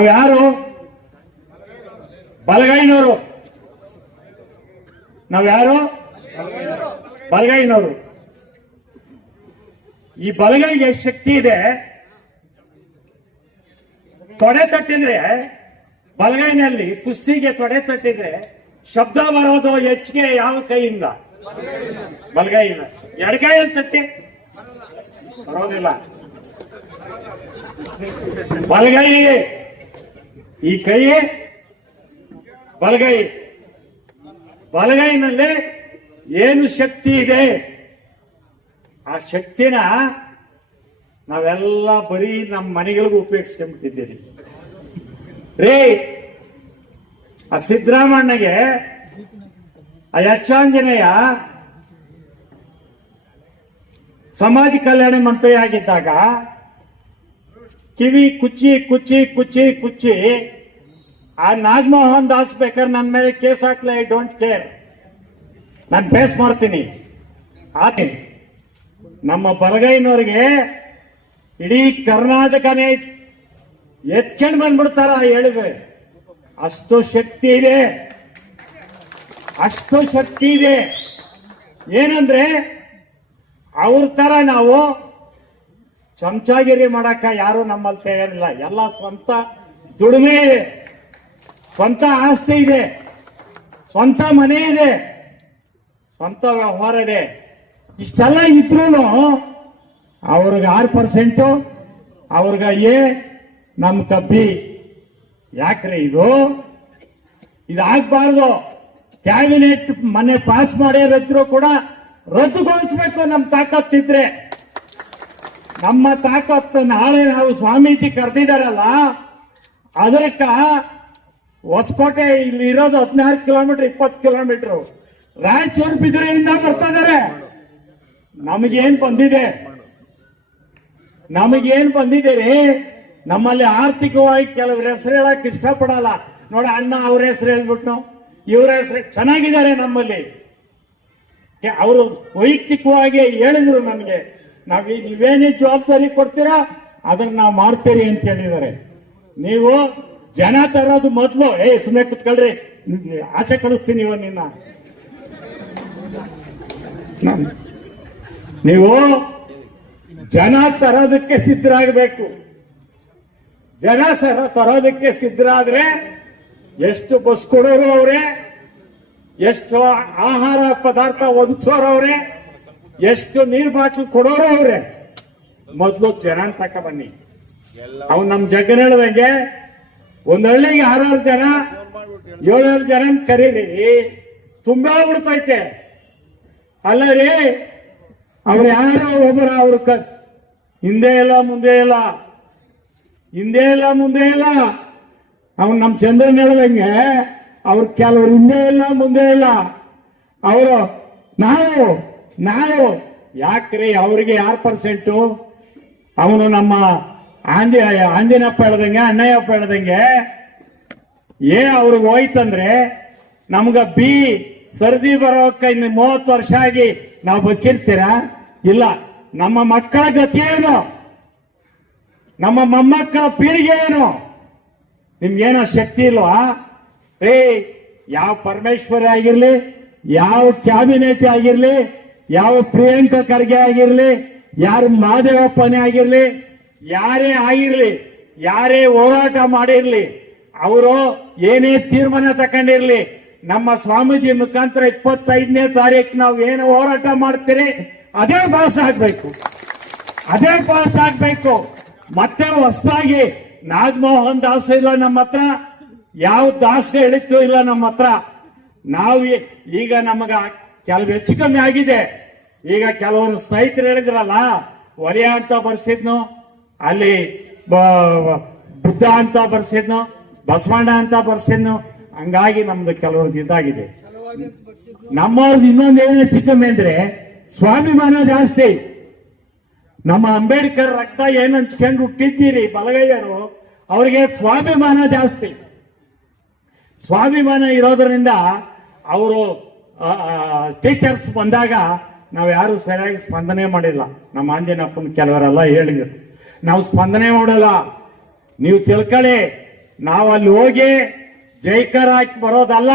ನಾವ್ಯಾರು? ಬಲಗೈನವರು. ನಾವ್ಯಾರು? ಬಲಗೈನವರು. ಈ ಬಲಗೈಗೆ ಶಕ್ತಿ ಇದೆ. ತೊಡೆ ತಟ್ಟಿದ್ರೆ, ಬಲಗೈನಲ್ಲಿ ಕುಸ್ತಿಗೆ ತೊಡೆ ತಟ್ಟಿದ್ರೆ ಶಬ್ದ ಬರೋದು ಹೆಚ್ಚಿಗೆ ಯಾವ ಕೈಯಿಂದ? ಬಲಗೈಯಿಂದ. ಎಡಗೈಯಲ್ಲಿ ತಟ್ಟಿ ಬರೋದಿಲ್ಲ. ಬಲಗೈ, ಈ ಕೈ ಬಲಗೈ. ಬಲಗೈನಲ್ಲಿ ಏನು ಶಕ್ತಿ ಇದೆ, ಆ ಶಕ್ತಿನ ನಾವೆಲ್ಲ ಬರೀ ನಮ್ಮ ಮನೆಗಳಿಗೂ ಉಪಯೋಗಿಸ್ಕೊಂಡ್ಬಿಟ್ಟಿದ್ದೀರಿ ರೇ. ಆ ಸಿದ್ದರಾಮಣ್ಣಗೆ ಆ ಯಕ್ಷಾಂಜನೇಯ ಸಮಾಜ ಕಲ್ಯಾಣ ಮಂತ್ರಿ ಆಗಿದ್ದಾಗ ಕಿವಿ ಕುಚ್ಚಿ ಕುಚ್ಚಿ ಕುಚ್ಚಿ ಕುಚ್ಚಿ ಆ ನಾಗಮೋಹನ್ ದಾಸ್ ಬೇಕಾದ್ರೆ ನನ್ನ ಮೇಲೆ ಕೇಸ್ ಹಾಕ್ಲಿ, ಐ ಡೋಂಟ್ ಕೇರ್, ನಾನು ಫೇಸ್ ಮಾಡ್ತೀನಿ. ಆತೀನಿ. ನಮ್ಮ ಬಲಗೈನವ್ರಿಗೆ ಇಡೀ ಕರ್ನಾಟಕನೇ ಎತ್ಕೊಂಡು ಬಂದ್ಬಿಡ್ತಾರ ಹೇಳಿದ್ರೆ. ಅಷ್ಟು ಶಕ್ತಿ ಇದೆ, ಅಷ್ಟು ಶಕ್ತಿ ಇದೆ. ಏನಂದ್ರೆ ಅವ್ರ ತರ ನಾವು ಚಮಚಾಗಿರಿ ಮಾಡಕ್ಕ ಯಾರು ನಮ್ಮಲ್ಲಿ ತಯಾರಿಲ್ಲ. ಎಲ್ಲ ಸ್ವಂತ ದುಡಿಮೆ ಇದೆ, ಸ್ವಂತ ಆಸ್ತಿ ಇದೆ, ಸ್ವಂತ ಮನೆ ಇದೆ, ಸ್ವಂತ ವ್ಯವಹಾರ ಇದೆ. ಇಷ್ಟೆಲ್ಲ ಇದ್ರೂ ಅವ್ರಿಗೆ 6%, ಅವ್ರಿಗೆ ಎ, ನಮ್ ಕಬ್ಬಿ. ಯಾಕ್ರೆ ಇದಾಗಬಾರ್ದು. ಕ್ಯಾಬಿನೆಟ್ ಮನೆ ಪಾಸ್ ಮಾಡಿರೋ ಕೂಡ ರದ್ದುಗೊಳಿಸ್ಬೇಕು. ನಮ್ಮ ತಾಕತ್ತಿದ್ರೆ, ನಮ್ಮ ತಾಕತ್ತು ನಾಳೆ ನಾವು ಸ್ವಾಮೀಜಿ ಕರೆದಿದ್ದಾರಲ್ಲ, ಅದಕ್ಕ ಹೊಸಕೋಟೆ ಇಲ್ಲಿ ಇರೋದು 16 ಕಿಲೋಮೀಟರ್ 20 ಕಿಲೋಮೀಟರ್, ರಾಯಚೂರು ಬಿದಿರೆಯಿಂದ ಬರ್ತಾ ಇದಾರೆ. ನಮಗೇನ್ ಬಂದಿದೆ? ನಮಗೇನ್ ಬಂದಿದೆ ರೀ? ನಮ್ಮಲ್ಲಿ ಆರ್ಥಿಕವಾಗಿ ಕೆಲವ್ರ ಹೆಸರು ಹೇಳಕ್ ಇಷ್ಟಪಡಲ್ಲ. ನೋಡ ಅಣ್ಣ ಅವ್ರ ಹೆಸರು ಹೇಳ್ಬಿಟ್ಟು ಇವ್ರ ಹೆಸರು ಚೆನ್ನಾಗಿದ್ದಾರೆ ನಮ್ಮಲ್ಲಿ. ಅವರು ವೈಯಕ್ತಿಕವಾಗಿ ಹೇಳಿದ್ರು ನಮಗೆ, ನೀವೇನೇ ಜವಾಬ್ದಾರಿ ಕೊಡ್ತೀರಾ ಅದನ್ನ ನಾವು ಮಾಡ್ತೀರಿ ಅಂತ ಹೇಳಿದ್ದಾರೆ. ನೀವು ಜನ ತರೋದು ಮೊದಲು ಸುಮ್ಮನೆ ಕುತ್ಕೊಳ್ರಿ, ಆಚೆ ಕಳಿಸ್ತೀನಿ ನಿನ್ನ. ನೀವು ಜನ ತರೋದಕ್ಕೆ ಸಿದ್ಧರಾಗಬೇಕು. ಜನ ತರೋದಕ್ಕೆ ಸಿದ್ಧರಾದ್ರೆ ಎಷ್ಟು ಬಸ್ ಕೊಡೋರು ಅವ್ರೆ, ಎಷ್ಟು ಆಹಾರ ಪದಾರ್ಥ ಒದಗಿಸೋರು ಅವ್ರೆ, ಎಷ್ಟು ನೀರು ಬಾಟ್ಲು ಕೊಡೋರು ಅವ್ರೆ. ಮೊದಲು ಜನ ತಕ ಬನ್ನಿ. ಅವ್ನು ನಮ್ ಜಗ್ಗನ ಹೇಳ್ದಂಗೆ ಒಂದ್ ಹಳ್ಳಿಗೆ 6 ಜನ 7 ಜನ ಕರೀರಿ, ತುಂಬಾ ಬಿಡ್ತೈತೆ. ಅಲ್ಲ ರೀ, ಅವ್ರು ಯಾರೋ ಒಬ್ಬರು ಅವ್ರ ಹಿಂದೆ ಇಲ್ಲ ಮುಂದೆ ಇಲ್ಲ, ಹಿಂದೆ ಇಲ್ಲ ಮುಂದೆ ಇಲ್ಲ. ಅವ್ನು ನಮ್ ಚಂದ್ರನ್ ಹೇಳ್ದಂಗೆ ಅವ್ರು ಕೆಲವ್ರು ಹಿಂದೆ ಇಲ್ಲ ಮುಂದೆ ಇಲ್ಲ. ಅವರು ನಾವು ಯಾಕ್ರಿ ಅವ್ರಿಗೆ 6%? ಅವನು ನಮ್ಮ ಆಂಜನಪ್ಪ ಹೇಳ್ದಂಗೆ, ಅಣ್ಣಯ್ಯಪ್ಪ ಹೇಳ್ದಂಗೆ ಅವ್ರಿಗೆ ಹೋಯ್ತಂದ್ರೆ ನಮ್ಗ ಬಿ ಸರ್ದಿ ಬರೋಕ ಇನ್ನು 30 ವರ್ಷ ಆಗಿ ನಾವು ಬದುಕಿರ್ತೀರಾ? ಇಲ್ಲ. ನಮ್ಮ ಮಕ್ಕಳ ಗತಿ ಏನು? ನಮ್ಮ ಮೊಮ್ಮಕ್ಕಳ ಪೀಳಿಗೆ ಏನು? ನಿಮ್ಗೇನೋ ಶಕ್ತಿ ಇಲ್ವಾ? ಯಾವ ಪರಮೇಶ್ವರಿ ಆಗಿರ್ಲಿ, ಯಾವ ಕ್ಯಾಬಿನೆಟ್ ಆಗಿರ್ಲಿ, ಯಾವ ಪ್ರಿಯಾಂಕಾ ಖರ್ಗೆ ಆಗಿರ್ಲಿ, ಯಾರು ಮಹದೇವಪ್ಪನೇ ಆಗಿರ್ಲಿ, ಯಾರೇ ಆಗಿರ್ಲಿ, ಯಾರೇ ಹೋರಾಟ ಮಾಡಿರ್ಲಿ, ಅವರು ಏನೇ ತೀರ್ಮಾನ ತಕೊಂಡಿರ್ಲಿ, ನಮ್ಮ ಸ್ವಾಮೀಜಿ ಮುಖಾಂತರ 25ನೇ ತಾರೀಕು ನಾವು ಏನು ಹೋರಾಟ ಮಾಡ್ತೀರಿ ಅದೇ ಪಾಸ್ ಆಗ್ಬೇಕು, ಅದೇ ಪಾಸ್ ಆಗ್ಬೇಕು. ಮತ್ತೆ ಹೊಸದಾಗಿ ನಾಗಮೋಹನ್ ದಾಸ್ ಇಲ್ಲ ನಮ್ಮ ಹತ್ರ, ಯಾವ ದಾಸ್ ಹೇಳಿತ್ತು ಇಲ್ಲ ನಮ್ಮ ಹತ್ರ. ನಾವು ಈಗ ನಮಗ ಕೆಲವು ಹೆಚ್ಚು ಕಮ್ಮಿ ಆಗಿದೆ. ಈಗ ಕೆಲವರು ಸ್ನೇಹಿತರು ಹೇಳಿದ್ರಲ್ಲ, ವಲಯ ಅಂತ ಬರ್ಸಿದ್ನು, ಅಲ್ಲಿ ಬುದ್ಧ ಅಂತ ಬರ್ಸಿದ್ನು, ಬಸವಣ್ಣ ಅಂತ ಬರ್ಸಿದ್ನು. ಹಂಗಾಗಿ ನಮ್ದು ಕೆಲವ್ರದ್ದು ಇದಾಗಿದೆ. ನಮ್ಮವ್ರದ್ದು ಇನ್ನೊಂದೇನು ಹೆಚ್ಚು ಕಮ್ಮಿ ಅಂದ್ರೆ ಸ್ವಾಭಿಮಾನ ಜಾಸ್ತಿ. ನಮ್ಮ ಅಂಬೇಡ್ಕರ್ ರಕ್ತ ಏನ್ ಹಂಚ್ಕೊಂಡು ಹುಟ್ಟಿದ್ದೀರಿ ಬಲಗೈಯರು, ಅವ್ರಿಗೆ ಸ್ವಾಭಿಮಾನ ಜಾಸ್ತಿ. ಸ್ವಾಭಿಮಾನ ಇರೋದ್ರಿಂದ ಅವರು ಟೀಚರ್ಸ್ ಬಂದಾಗ ನಾವು ಯಾರು ಸರಿಯಾಗಿ ಸ್ಪಂದನೆ ಮಾಡಿಲ್ಲ. ನಮ್ಮ ಆಂಜನಪ್ಪನ ಕೆಲವರೆಲ್ಲ ಹೇಳಿದ್ರು ನಾವು ಸ್ಪಂದನೆ ಮಾಡಲ್ಲ. ನೀವು ತಿಳ್ಕೊಳ್ಳಿ, ನಾವು ಅಲ್ಲಿ ಹೋಗಿ ಜೈಕಾರ ಹಾಕಿ ಬರೋದಲ್ಲ.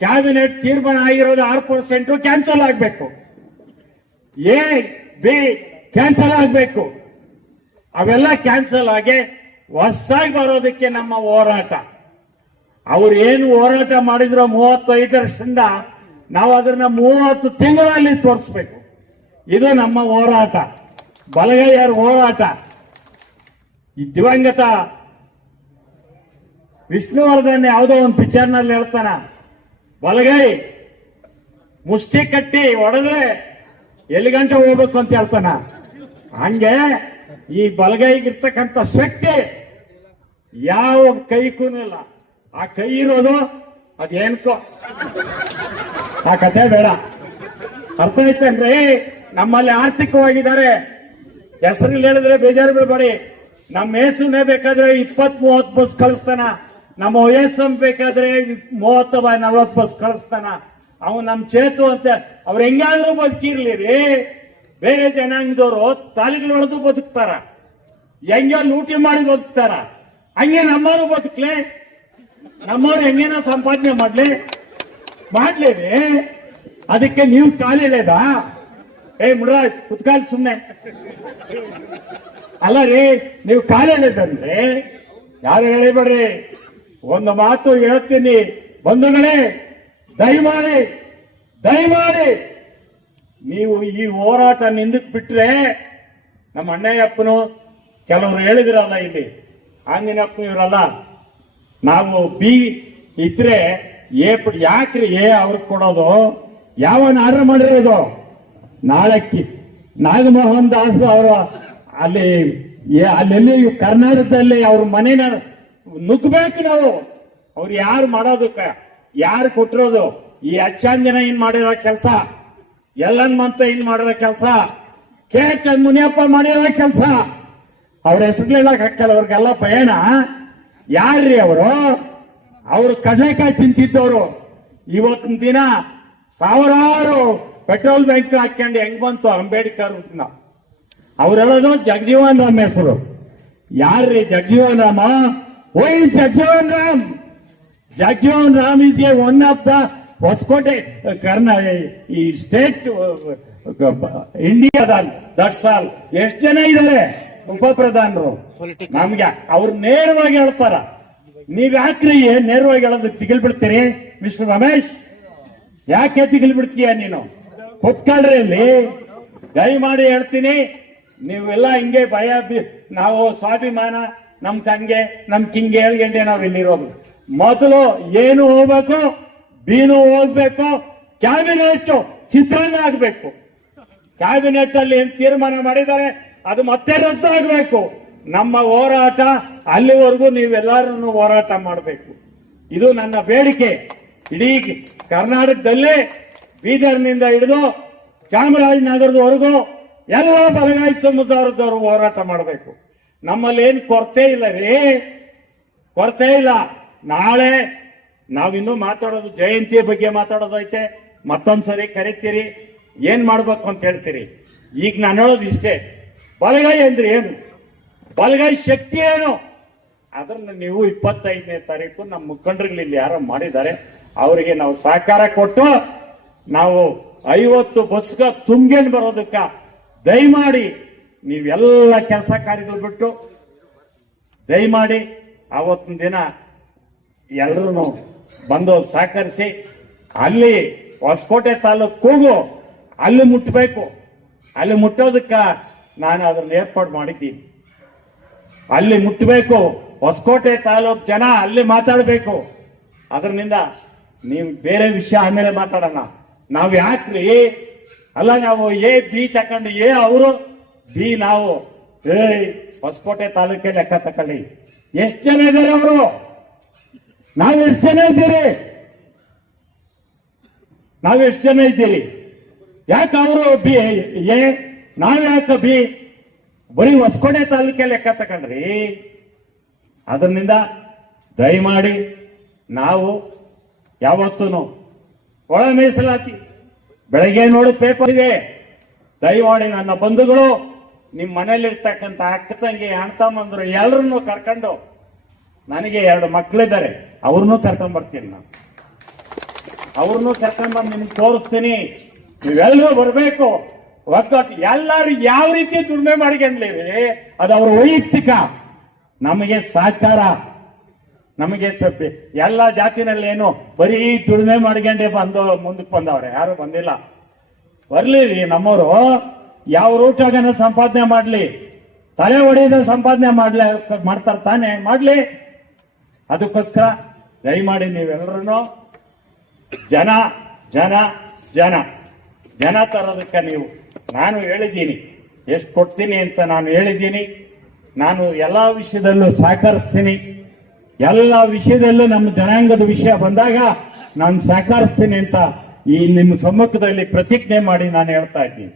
ಕ್ಯಾಬಿನೆಟ್ ತೀರ್ಮಾನ ಆಗಿರೋದು 6% ಕ್ಯಾನ್ಸಲ್ ಆಗಬೇಕು, ಎ ಬಿ ಕ್ಯಾನ್ಸಲ್ ಆಗಬೇಕು. ಅವೆಲ್ಲ ಕ್ಯಾನ್ಸಲ್ ಆಗಿ ಹೊಸದಾಗಿ ಬರೋದಕ್ಕೆ ನಮ್ಮ ಹೋರಾಟ. ಅವ್ರು ಏನು ಹೋರಾಟ ಮಾಡಿದ್ರು 35 ವರ್ಷದಿಂದ ನಾವು ಅದನ್ನ 30 ತಿಂಗಳಲ್ಲಿ ತೋರಿಸ್ಬೇಕು. ಇದು ನಮ್ಮ ಹೋರಾಟ, ಬಲಗೈಯರ ಹೋರಾಟ. ಈ ದಿವಂಗತ ವಿಷ್ಣುವರ್ಧನ್ ಯಾವುದೋ ಒಂದು ಪಿಕ್ಚರ್ನಲ್ಲಿ ಹೇಳ್ತಾನ, ಬಲಗೈ ಮುಷ್ಟಿ ಕಟ್ಟಿ ಹೊಡೆದ್ರೆ ಎಲ್ಲಿ ಗಂಟೆ ಹೋಗ್ಬೇಕು ಅಂತ ಹೇಳ್ತಾನ. ಹಂಗೆ ಈ ಬಲಗೈಗಿರ್ತಕ್ಕಂಥ ಶಕ್ತಿ ಯಾವ ಕೈಗೂ ಇಲ್ಲ. ಆ ಕೈ ಇರೋದು ಅದೇನ್ಕೋ, ಆ ಕಥೆ ಬೇಡ. ಅರ್ಥ ಐತೇನ್ರಿ? ನಮ್ಮಲ್ಲಿ ಆರ್ಥಿಕವಾಗಿದ್ದಾರೆ, ಹೆಸರು ಹೇಳಿದ್ರೆ ಬೇಜಾರು ಬೀಳ್ಬೇಡಿ. ನಮ್ಮ ಏಸುನೇ ಬೇಕಾದ್ರೆ 20-30 ಬಸ್ ಕಳಿಸ್ತಾನ, ನಮ್ಮ OSM ಬೇಕಾದ್ರೆ 30-40 ಬಸ್ ಕಳಿಸ್ತಾನ. ಅವನು ನಮ್ಮ ಚೇತು ಅಂತ ಅವ್ರು ಹೆಂಗಾದ್ರೂ ಬದುಕಿರ್ಲಿ ರೀ. ಬೇರೆ ಜನಾಂಗದವರು ತಾಲಿಗಳೊಳದು ಬದುಕ್ತಾರ, ಹೆಂಗ ಲೂಟಿ ಮಾಡಿ ಬದುಕ್ತಾರ. ಹಂಗೆ ನಮ್ಮವರು ಬದುಕ್ಲೆ, ನಮ್ಮವ್ರು ಹೆಂಗೇನ ಸಂಪಾದನೆ ಮಾಡ್ಲೇರಿ. ಅದಕ್ಕೆ ನೀವು ಕಾಲಿಲ್ಲದ ಮುಡರಾಜ್ ಕುತ್ಕಾಲ್ ಸುಮ್ನೆ ಅಲ್ಲ ರೀ. ನೀವು ಕಾಲಿಲ್ಲದಂದ್ರೆ ಯಾರು ಹೇಳಿಬೇಡ್ರಿ. ಒಂದು ಮಾತು ಹೇಳ್ತೀನಿ ಬಂಧುಗಳೇ, ದಯಮಾಡಿ ನೀವು ಈ ಹೋರಾಟ ನಿಂದಕ್ ಬಿಟ್ರೆ, ನಮ್ಮ ಅಣ್ಣಯ್ಯಪ್ಪನು ಕೆಲವರು ಹೇಳಿದ್ರಲ್ಲ ಇಲ್ಲಿ, ಆಂಜನೇಯಪ್ಪನು ಇವರಲ್ಲ, ನಾವು ಬಿ ಇದ್ರೆ ಯಾಕ್ರಿ ಅವ್ರಿಗೆ ಕೊಡೋದು? ಯಾವನ್ ಆರ್ಡರ್ ಮಾಡಿರೋದು? ನಾಳೆ ನಾಗಮೋಹನ್ ದಾಸ್ ಅವರ ಅಲ್ಲೆಲ್ಲಿ ಕರ್ನಾಟಕದಲ್ಲಿ ಅವ್ರ ಮನೇನ ನುಗ್ಬೇಕು ನಾವು. ಅವ್ರು ಯಾರು ಮಾಡೋದಕ್ಕ, ಯಾರು ಕೊಟ್ಟಿರೋದು? ಈ ಅಚ್ಚಾಂಜನ ಏನ್ ಮಾಡಿರೋ ಕೆಲಸ, ಯಲ್ಲನ್ಮಂತ ಏನ್ ಮಾಡಿರೋ ಕೆಲಸ, ಕೆ ಎಚ್ ಮುನಿಯಪ್ಪ ಮಾಡಿರೋ ಕೆಲಸ. ಅವ್ರ ಹೆಸರುಗಳೆಲ್ಲ ಕೆಲವ್ರಿಗೆಲ್ಲ ಭಯನ. ಯಾರ್ರಿ ಅವರು ಕಡಲೆಕಾಯಿ ತಿಂತಿದ್ದವರು. ಇವತ್ತಿನ ದಿನ ಸಾವಿರಾರು ಪೆಟ್ರೋಲ್ ಬ್ಯಾಂಕ್ ಹಾಕೊಂಡು ಹೆಂಗ್ ಬಂತು ಅಂಬೇಡ್ಕರ್. ಅವ್ರು ಹೇಳೋದು ಜಗಜೀವನ್ ರಾಮ್ ಹೆಸರು. ಯಾರ್ರಿ Jagjivan Ram? Why Jagjivan Ram? Jagjivan Ram is a one of the Hosakote ಈ ಸ್ಟೇಟ್ ಇಂಡಿಯಾದ. That's all. ಎಷ್ಟು ಜನ ಇದ್ದಾರೆ ಉಪ ಪ್ರಧಾನರು? ನಮ್ಗೆ ಅವ್ರು ನೇರವಾಗಿ ಹೇಳ್ತಾರ. ನೀವ್ ಯಾಕ್ರಿ ನೇರವಾಗಿ ಹೇಳೋದಕ್ಕೆ ತಿಗಿಲ್ ಬಿಡ್ತೀರಿ? ಮಿಸ್ಟರ್ ರಮೇಶ್, ಯಾಕೆ ತಿಗಿಲ್ ಬಿಡ್ತೀಯ ನೀನು? ಕುತ್ಕೊಳ್ರಿ ಇಲ್ಲಿ. ದಯಮಾಡಿ ಹೇಳ್ತೀನಿ, ನೀವೆಲ್ಲ ಹಿಂಗೆ ಭಯ ನಾವು ಸ್ವಾಭಿಮಾನ ನಮ್ಗೆ ಹೇಳ್ಕೊಂಡೆ ನಾವು ಇಲ್ಲಿರೋದು. ಮೊದಲು ಏನು ಹೋಗ್ಬೇಕು, ಬೀನು ಹೋಗ್ಬೇಕು, ಕ್ಯಾಬಿನೆಟ್ ಚಿತ್ರಾನ್ನ ಆಗ್ಬೇಕು. ಕ್ಯಾಬಿನೆಟ್ ಅಲ್ಲಿ ಏನ್ ತೀರ್ಮಾನ ಮಾಡಿದ್ದಾರೆ ಅದು ಮತ್ತೆ ರದ್ದಾಗಬೇಕು. ನಮ್ಮ ಹೋರಾಟ ಅಲ್ಲಿವರೆಗೂ ನೀವೆಲ್ಲರೂ ಹೋರಾಟ ಮಾಡಬೇಕು. ಇದು ನನ್ನ ಬೇಡಿಕೆ. ಇಡೀ ಕರ್ನಾಟಕದಲ್ಲೇ ಬೀದರ್ನಿಂದ ಹಿಡಿದು ಚಾಮರಾಜನಗರದವರೆಗೂ ಎಲ್ಲ ಬಲಗಾಯಿ ಸಮುದಾಯದವರು ಹೋರಾಟ ಮಾಡಬೇಕು. ನಮ್ಮಲ್ಲಿ ಏನು ಕೊರತೆ ಇಲ್ಲ ರೀ, ಕೊರತೆ ಇಲ್ಲ. ನಾಳೆ ನಾವಿನ್ನೂ ಮಾತಾಡೋದು ಜಯಂತಿಯ ಬಗ್ಗೆ ಮಾತಾಡೋದೈತೆ. ಮತ್ತೊಂದ್ಸರಿ ಕರಿತೀರಿ, ಏನ್ ಮಾಡ್ಬೇಕು ಅಂತ ಹೇಳ್ತೀರಿ. ಈಗ ನಾನು ಹೇಳೋದು ಇಷ್ಟೇ, ಬಲಗಾಯಿ ಅಂದ್ರೆ ಏನು, ಬಲಗಾಯಿ ಶಕ್ತಿ ಏನು, ಅದನ್ನ ನೀವು 25ನೇ ತಾರೀಕು ನಮ್ಮ ಮುಖಂಡರುಗಳು ಇಲ್ಲಿ ಯಾರೋ ಮಾಡಿದ್ದಾರೆ, ಅವರಿಗೆ ನಾವು ಸಹಕಾರ ಕೊಟ್ಟು ನಾವು 50 ಬಸ್ಗ ತುಂಬ್ಕೊಂಡು ಬರೋದಕ್ಕ ದಯಮಾಡಿ ನೀವೆಲ್ಲ ಕೆಲಸ ಕಾರ್ಯಗಳು ಬಿಟ್ಟು ದಯಮಾಡಿ ಆವತ್ತಿನ ದಿನ ಎಲ್ಲರೂ ಬಂದು ಸಹಕರಿಸಿ ಅಲ್ಲಿ ಹೊಸಕೋಟೆ ತಾಲೂಕು ಕೂಗು ಅಲ್ಲಿ ಮುಟ್ಟಬೇಕು. ಅಲ್ಲಿ ಮುಟ್ಟೋದಕ್ಕ ನಾನು ಅದನ್ನ ಏರ್ಪಾಡು ಮಾಡಿದ್ದೀನಿ. ಅಲ್ಲಿ ಮುಟ್ಟಬೇಕು, ಹೊಸಕೋಟೆ ತಾಲೂಕು ಜನ ಅಲ್ಲಿ ಮಾತಾಡಬೇಕು. ಅದರಿಂದ ನೀವು ಬೇರೆ ವಿಷಯ ಆಮೇಲೆ ಮಾತಾಡೋಣ. ನಾವು ಯಾಕ್ರಿ ಅಲ್ಲ, ನಾವು ಎ ಬಿ ತಕೊಂಡು ಎ ಅವರು ಬಿ ನಾವು ಹೊಸಕೋಟೆ ತಾಲೂಕೆ ಲೆಕ್ಕ ತಕೊಳ್ಳಿ. ಎಷ್ಟು ಜನ ಇದ್ದಾರೆ ಅವರು? ನಾವು ಎಷ್ಟು ಜನ ಇದ್ದೀರಿ? ನಾವೆಷ್ಟು ಜನ ಇದ್ದೀರಿ? ಯಾಕೆ ಅವರು ಬಿ ಎ, ನಾವ್ ಯಾಕೆ ಬಿ? ಬರೀ ಹೊಸಕೋಟೆ ತಾಲೂಕೆ ಲೆಕ್ಕ ತಕೊಂಡ್ರಿ. ಅದರಿಂದ ದಯಮಾಡಿ ನಾವು ಯಾವತ್ತೂ ಒಳ ಮೀಸಲಾತಿ ಬೆಳಗ್ಗೆ ನೋಡಿ ಪೇಪರ್ ಇದೆ. ದಯಮಾಡಿ ನನ್ನ ಬಂಧುಗಳು, ನಿಮ್ಮ ಮನೇಲಿರ್ತಕ್ಕಂಥ ಅಕ್ಕ ತಂಗಿ ಅಣ್ಣ ತಮ್ಮಂದ್ರು ಎಲ್ಲರನ್ನು ಕರ್ಕೊಂಡು ನನಗೆ 2 ಮಕ್ಕಳಿದ್ದಾರೆ, ಅವ್ರನ್ನೂ ಕರ್ಕೊಂಡ್ ಬರ್ತೀನಿ ನಾನು. ಅವ್ರನ್ನೂ ಕರ್ಕೊಂಡ್ ಬಂದು ನಿಮ್ಗೆ ತೋರಿಸ್ತೀನಿ. ನೀವೆಲ್ಲರೂ ಬರಬೇಕು. ಒಗ್ಗಟ್ಟು ಎಲ್ಲರೂ ಯಾವ ರೀತಿ ದುಡಿಮೆ ಮಾಡ್ಕೊಂಡ್ಲಿರಿ, ಅದು ಅವ್ರ ವೈಯಕ್ತಿಕ. ನಮಗೆ ಸಹಕಾರ, ನಮಗೆ ಸ್ವಲ್ಪ ಎಲ್ಲ ಜಾತಿನಲ್ಲಿ ಏನು ಬರೀ ದುಡಿಮೆ ಮಾಡ್ಕೊಂಡೆ ಮುಂದಕ್ಕೆ ಬಂದವ್ರೆ, ಯಾರು ಬಂದಿಲ್ಲ. ಬರ್ಲಿ ನಮ್ಮವರು ಯಾವ ರೂಟಾಗನ ಸಂಪಾದನೆ ಮಾಡ್ಲಿ, ತಲೆ ಹೊಡೆಯದ ಸಂಪಾದನೆ ಮಾಡ್ತಾರೆ ತಾನೆ, ಮಾಡ್ಲಿ. ಅದಕ್ಕೋಸ್ಕರ ದಯಮಾಡಿ ನೀವೆಲ್ಲರೂ ಜನ ಜನ ಜನ ಜನ ತರೋದಕ್ಕೆ ನೀವು, ನಾನು ಹೇಳಿದ್ದೀನಿ ಎಷ್ಟು ಕೊಡ್ತೀನಿ ಅಂತ ನಾನು ಹೇಳಿದ್ದೀನಿ. ನಾನು ಎಲ್ಲ ವಿಷಯದಲ್ಲೂ ಸಹಕರಿಸ್ತೀನಿ. ಎಲ್ಲ ವಿಷಯದಲ್ಲೂ ನಮ್ಮ ಜನಾಂಗದ ವಿಷಯ ಬಂದಾಗ ನಾನು ಸಹಕರಿಸ್ತೀನಿ ಅಂತ ಈ ನಿಮ್ಮ ಸಮ್ಮುಖದಲ್ಲಿ ಪ್ರತಿಜ್ಞೆ ಮಾಡಿ ನಾನು ಹೇಳ್ತಾ ಇದ್ದೀನಿ.